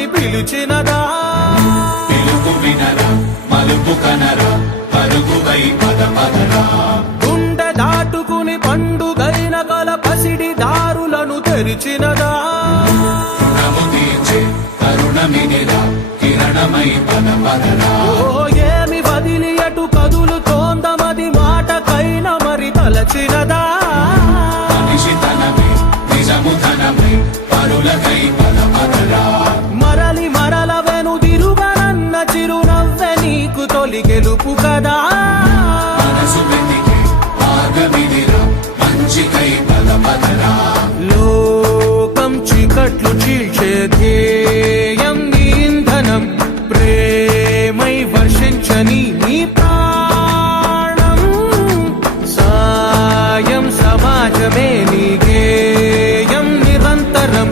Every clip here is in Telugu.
అని పిలిచినదా? పిలుపు వినరా మలుపు కనరా పరుగువై పద పదరా. గుండె దాటుకుని పండుగైన కల పసిడి దారులను తెరిచినదా? రుణము తీర్చే కరుణమినిరా కిరణమై పద పదరా. ఓ ఏమి వదిలి అటు కదులుతోందమది మాటకైన మరి తలచినదా? మనిషి తనమే నిజము ధనమై పరులకై పద పదరా. మరలి మరల వెనుదిరుగనన్న చిరునవ్వె నీకు తొలి గెలుపు కదా? మనసు వెతికే మార్గమిదిరా మంచికై పద పదరా. లోకం చీకట్లు చీల్చే ధ్యేయం నీ ఇంధనం, ప్రేమై వర్షించని నీ ప్రాణం, సాయం సమాజమే నీ గేయం నిరంతరం.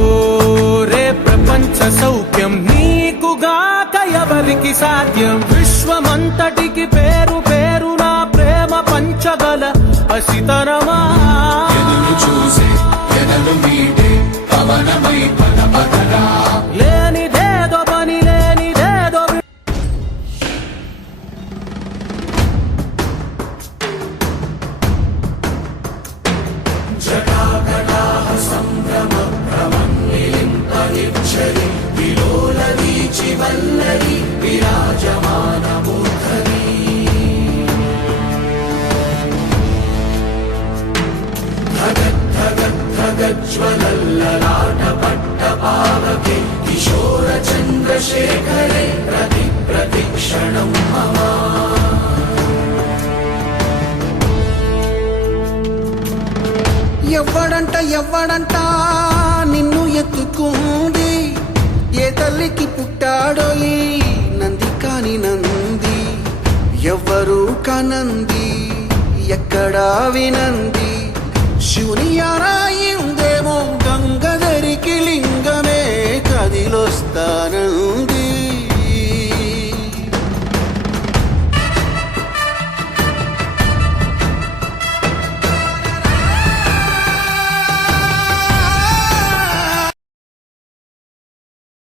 ఓరే ప్రపంచ సౌఖ్యం నీకుగాక ఎవరికి సాధ్యం? విశ్వమంతటికి పేరు పేరు నా ప్రేమ పంచగల పసితనమా? ఎదురు చూసే ఎదలు మీటే పవనమై పద పదరా. లేనిదేదో పని లేనిదేదో జటాకటాహ సంభ్రమ భ్రమన్నిలింపనిచ్చరి విలోలదీచి వల్లరి విరాజమాన మూర్ధని. ధగజ్వలల్లలాట పట్ట పావకే కిశోర చంద్రశేఖరే ప్రతి ప్రతిక్షణం మమ. ఎవ్వడంట నిన్ను ఎత్తుకుంది? ఏ తల్లికి పుట్టాడో ఈ నంది కాని నంది? ఎవ్వరు కనంది ఎక్కడా వినంది? శివుని యారా